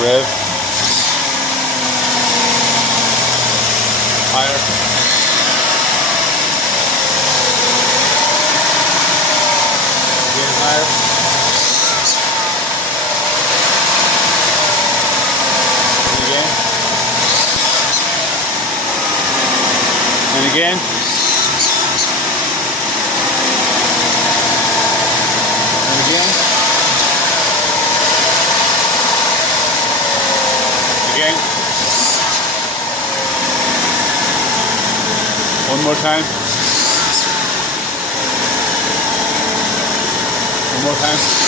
Rev. Higher. Again, higher. And again. And again. Again. One more time. One more time.